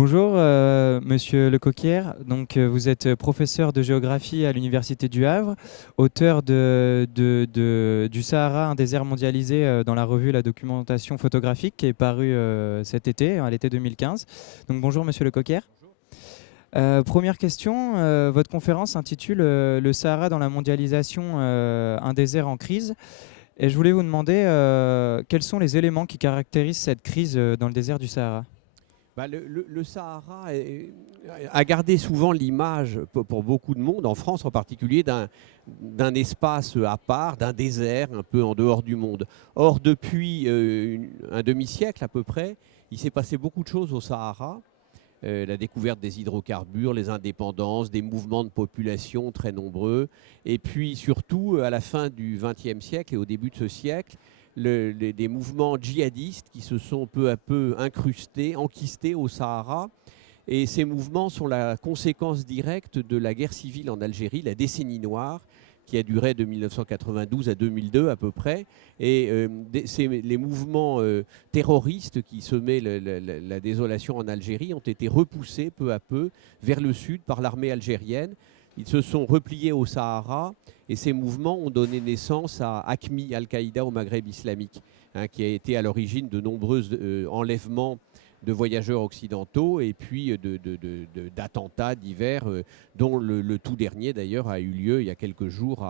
Bonjour, monsieur Lecoquière. Donc, vous êtes professeur de géographie à l'Université du Havre, auteur du Sahara, un désert mondialisé dans la revue La Documentation photographique qui est parue cet été, à l'été 2015. Donc, bonjour, monsieur Lecoquière. Première question, votre conférence s'intitule Le Sahara dans la mondialisation, un désert en crise. Et je voulais vous demander quels sont les éléments qui caractérisent cette crise dans le désert du Sahara. Le Sahara a gardé souvent l'image, pour beaucoup de monde, en France en particulier, d'un espace à part, d'un désert un peu en dehors du monde. Or, depuis un demi-siècle à peu près, il s'est passé beaucoup de choses au Sahara. La découverte des hydrocarbures, les indépendances, des mouvements de population très nombreux. Et puis surtout, à la fin du XXe siècle et au début de ce siècle, des mouvements djihadistes qui se sont peu à peu incrustés, enquistés au Sahara. Et ces mouvements sont la conséquence directe de la guerre civile en Algérie, la décennie noire, qui a duré de 1992 à 2002 à peu près. Et les mouvements terroristes qui semaient la désolation en Algérie ont été repoussés peu à peu vers le sud par l'armée algérienne. Ils se sont repliés au Sahara et ces mouvements ont donné naissance à AQMI, Al-Qaïda au Maghreb islamique, qui a été à l'origine de nombreux enlèvements de voyageurs occidentaux et puis d'attentats divers, dont le tout dernier d'ailleurs a eu lieu il y a quelques jours,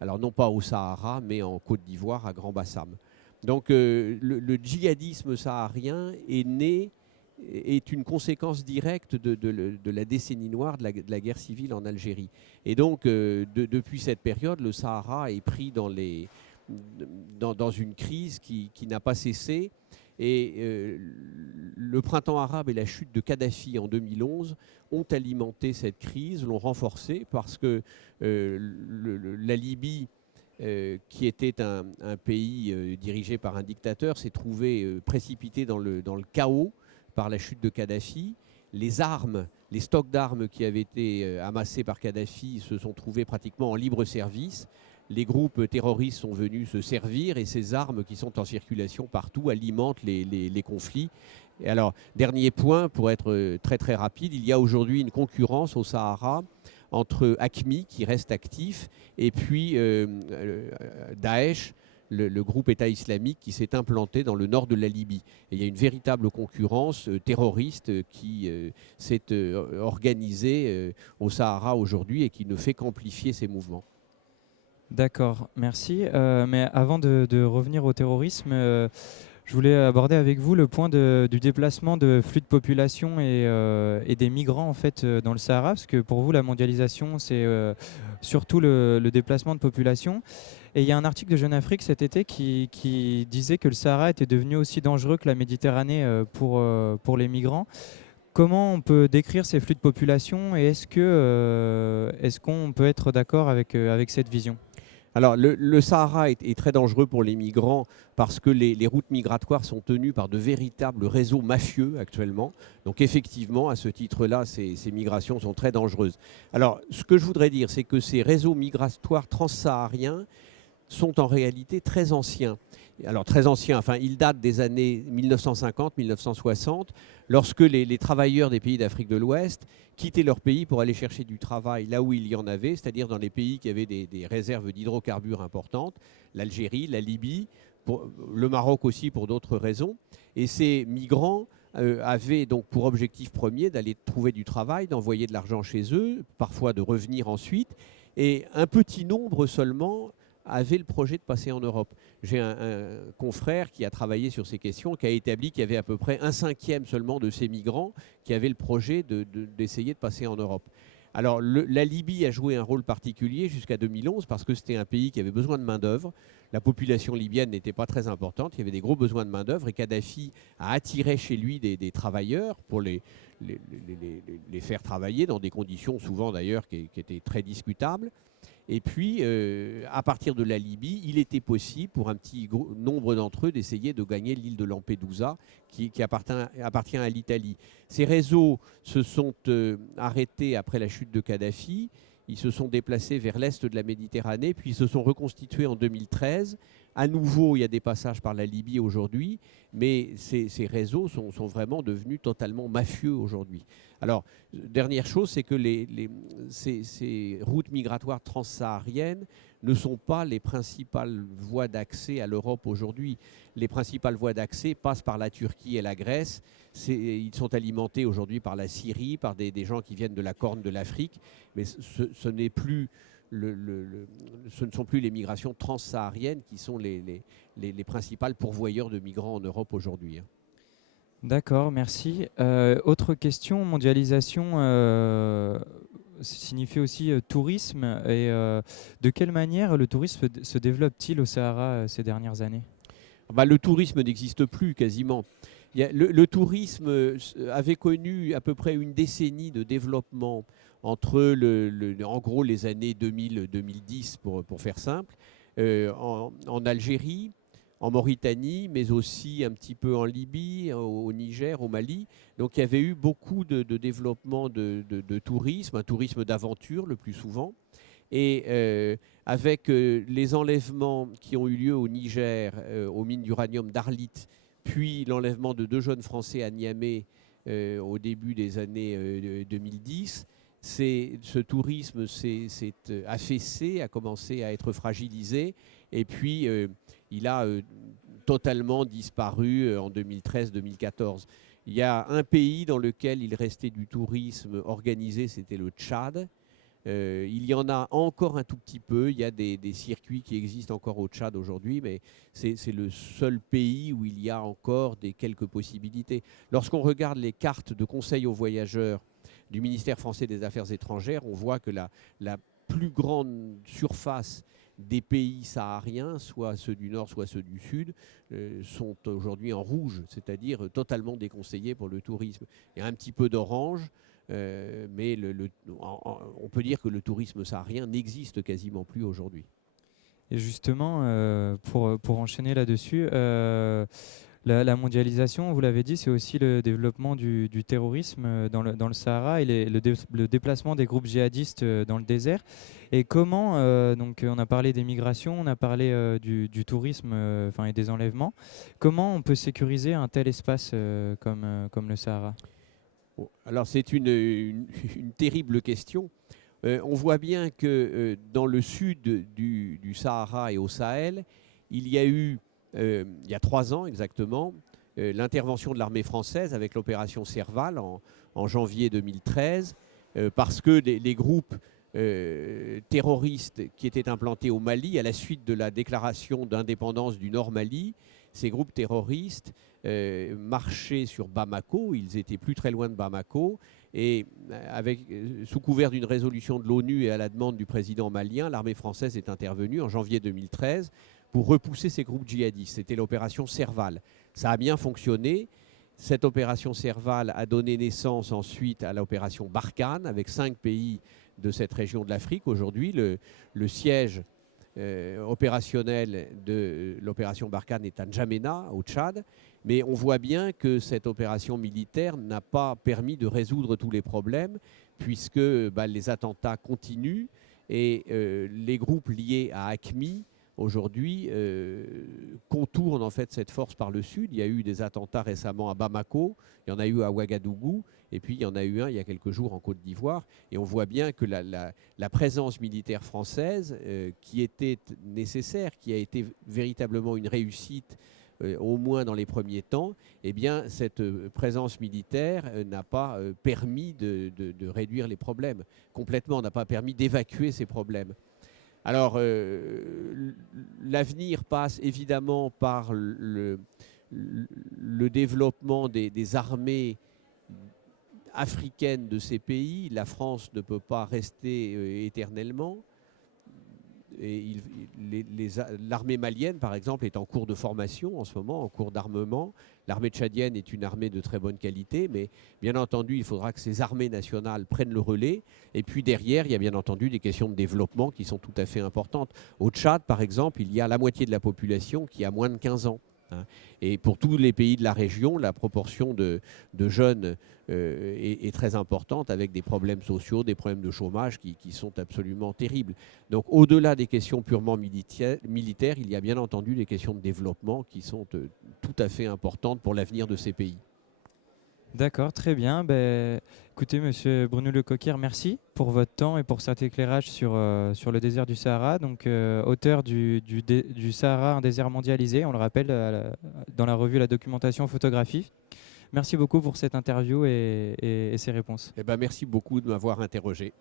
alors non pas au Sahara, mais en Côte d'Ivoire, à Grand Bassam. Donc le djihadisme saharien est une conséquence directe de la décennie noire, de la guerre civile en Algérie. Et donc depuis cette période, le Sahara est pris dans une crise qui n'a pas cessé. Et le printemps arabe et la chute de Kadhafi en 2011 ont alimenté cette crise, l'ont renforcée parce que la Libye, qui était un pays dirigé par un dictateur, s'est trouvé précipité dans le chaos par la chute de Kadhafi. Les armes, les stocks d'armes qui avaient été amassés par Kadhafi se sont trouvés pratiquement en libre service. Les groupes terroristes sont venus se servir et ces armes qui sont en circulation partout alimentent les conflits. Et alors, dernier point, pour être très très rapide, il y a aujourd'hui une concurrence au Sahara entre AQMI, qui reste actif, et puis Daesh, le groupe État islamique qui s'est implanté dans le nord de la Libye. Et il y a une véritable concurrence terroriste qui s'est organisée au Sahara aujourd'hui et qui ne fait qu'amplifier ces mouvements. D'accord, merci. Mais avant de revenir au terrorisme, je voulais aborder avec vous le point du déplacement de flux de population et des migrants en fait dans le Sahara, parce que pour vous la mondialisation c'est surtout le déplacement de population. Et il y a un article de Jeune Afrique cet été qui disait que le Sahara était devenu aussi dangereux que la Méditerranée pour les migrants. Comment on peut décrire ces flux de population et est-ce qu'on peut être d'accord avec cette vision? Alors, le Sahara est très dangereux pour les migrants parce que les routes migratoires sont tenues par de véritables réseaux mafieux actuellement. Donc, effectivement, à ce titre-là, ces migrations sont très dangereuses. Alors, ce que je voudrais dire, c'est que ces réseaux migratoires transsahariens sont en réalité très anciens. Alors très anciens, enfin ils datent des années 1950-1960, lorsque les travailleurs des pays d'Afrique de l'Ouest quittaient leur pays pour aller chercher du travail là où il y en avait, c'est-à-dire dans les pays qui avaient des réserves d'hydrocarbures importantes, l'Algérie, la Libye, le Maroc aussi pour d'autres raisons. Et ces migrants avaient donc pour objectif premier d'aller trouver du travail, d'envoyer de l'argent chez eux, parfois de revenir ensuite. Et un petit nombre seulement avait le projet de passer en Europe. J'ai un confrère qui a travaillé sur ces questions, qui a établi qu'il y avait à peu près un cinquième seulement de ces migrants qui avaient le projet d'essayer de passer en Europe. Alors la Libye a joué un rôle particulier jusqu'à 2011 parce que c'était un pays qui avait besoin de main-d'œuvre. La population libyenne n'était pas très importante, il y avait des gros besoins de main-d'œuvre et Kadhafi a attiré chez lui des travailleurs pour les faire travailler dans des conditions souvent d'ailleurs qui étaient très discutables. Et puis, à partir de la Libye, il était possible pour un petit nombre d'entre eux d'essayer de gagner l'île de Lampedusa, qui appartient à l'Italie. Ces réseaux se sont arrêtés après la chute de Kadhafi. ils se sont déplacés vers l'est de la Méditerranée, puis ils se sont reconstitués en 2013. À nouveau, il y a des passages par la Libye aujourd'hui, mais ces réseaux sont vraiment devenus totalement mafieux aujourd'hui. Alors, dernière chose, c'est que ces routes migratoires transsahariennes ne sont pas les principales voies d'accès à l'Europe aujourd'hui. Les principales voies d'accès passent par la Turquie et la Grèce. Ils sont alimentés aujourd'hui par la Syrie, par des gens qui viennent de la Corne de l'Afrique, mais ce n'est plus ce ne sont plus les migrations transsahariennes qui sont les principales pourvoyeurs de migrants en Europe aujourd'hui. D'accord, merci. Autre question, mondialisation signifie aussi tourisme. Et de quelle manière le tourisme se développe-t-il au Sahara ces dernières années? Le tourisme n'existe plus quasiment. Le tourisme avait connu à peu près une décennie de développement entre en gros les années 2000-2010 pour faire simple, en Algérie, en Mauritanie, mais aussi un petit peu en Libye, au Niger, au Mali. Donc il y avait eu beaucoup de développement de tourisme, un tourisme d'aventure le plus souvent. Et avec les enlèvements qui ont eu lieu au Niger, aux mines d'uranium d'Arlit, puis l'enlèvement de 2 jeunes Français à Niamey au début des années 2010, ce tourisme s'est affaissé, a commencé à être fragilisé, et puis il a totalement disparu en 2013-2014. Il y a un pays dans lequel il restait du tourisme organisé, c'était le Tchad. Il y en a encore un tout petit peu, il y a des circuits qui existent encore au Tchad aujourd'hui, mais c'est le seul pays où il y a encore quelques possibilités. Lorsqu'on regarde les cartes de conseil aux voyageurs du ministère français des Affaires étrangères, on voit que la plus grande surface des pays sahariens, soit ceux du nord, soit ceux du sud, sont aujourd'hui en rouge, c'est-à-dire totalement déconseillés pour le tourisme. Il y a un petit peu d'orange, mais on peut dire que le tourisme saharien n'existe quasiment plus aujourd'hui. Et justement, pour enchaîner là-dessus, la mondialisation, vous l'avez dit, c'est aussi le développement du terrorisme dans le Sahara et le déplacement des groupes djihadistes dans le désert. Et comment, donc on a parlé des migrations, on a parlé du tourisme et des enlèvements. Comment on peut sécuriser un tel espace comme le Sahara? Alors c'est une terrible question. On voit bien que dans le sud du Sahara et au Sahel, il y a eu, il y a 3 ans exactement, l'intervention de l'armée française avec l'opération Serval en janvier 2013, parce que les groupes terroristes qui étaient implantés au Mali à la suite de la déclaration d'indépendance du Nord Mali, ces groupes terroristes marchaient sur Bamako, ils étaient plus très loin de Bamako, et sous couvert d'une résolution de l'ONU et à la demande du président malien, l'armée française est intervenue en janvier 2013 pour repousser ces groupes djihadistes. C'était l'opération Serval. Ça a bien fonctionné. Cette opération Serval a donné naissance ensuite à l'opération Barkhane avec 5 pays de cette région de l'Afrique. Aujourd'hui, le siège opérationnel de l'opération Barkhane est à N'Djamena, au Tchad. Mais on voit bien que cette opération militaire n'a pas permis de résoudre tous les problèmes, puisque les attentats continuent et les groupes liés à AQMI aujourd'hui contournent en fait cette force par le sud. Il y a eu des attentats récemment à Bamako, il y en a eu à Ouagadougou, et puis il y en a eu un il y a quelques jours en Côte d'Ivoire. Et on voit bien que la présence militaire française, qui était nécessaire, qui a été véritablement une réussite, au moins dans les premiers temps, eh bien, cette présence militaire n'a pas permis de réduire les problèmes complètement, n'a pas permis d'évacuer ces problèmes. Alors, l'avenir passe évidemment par le développement des armées africaines de ces pays. La France ne peut pas rester éternellement. L'armée malienne, par exemple, est en cours de formation en ce moment, en cours d'armement. L'armée tchadienne est une armée de très bonne qualité, mais bien entendu, il faudra que ces armées nationales prennent le relais. Et puis derrière, il y a bien entendu des questions de développement qui sont tout à fait importantes. Au Tchad, par exemple, il y a la moitié de la population qui a moins de 15 ans. hein. Et pour tous les pays de la région, la proportion de jeunes est très importante, avec des problèmes sociaux, des problèmes de chômage qui sont absolument terribles. Donc au-delà des questions purement militaires, il y a bien entendu des questions de développement qui sont tout à fait importantes pour l'avenir de ces pays. D'accord, très bien. Ben, écoutez, Monsieur Bruno Lecoquer, merci pour votre temps et pour cet éclairage sur le désert du Sahara. Donc, auteur du Sahara, un désert mondialisé, on le rappelle, dans la revue La Documentation Photographie. Merci beaucoup pour cette interview et ces réponses. Eh ben, merci beaucoup de m'avoir interrogé.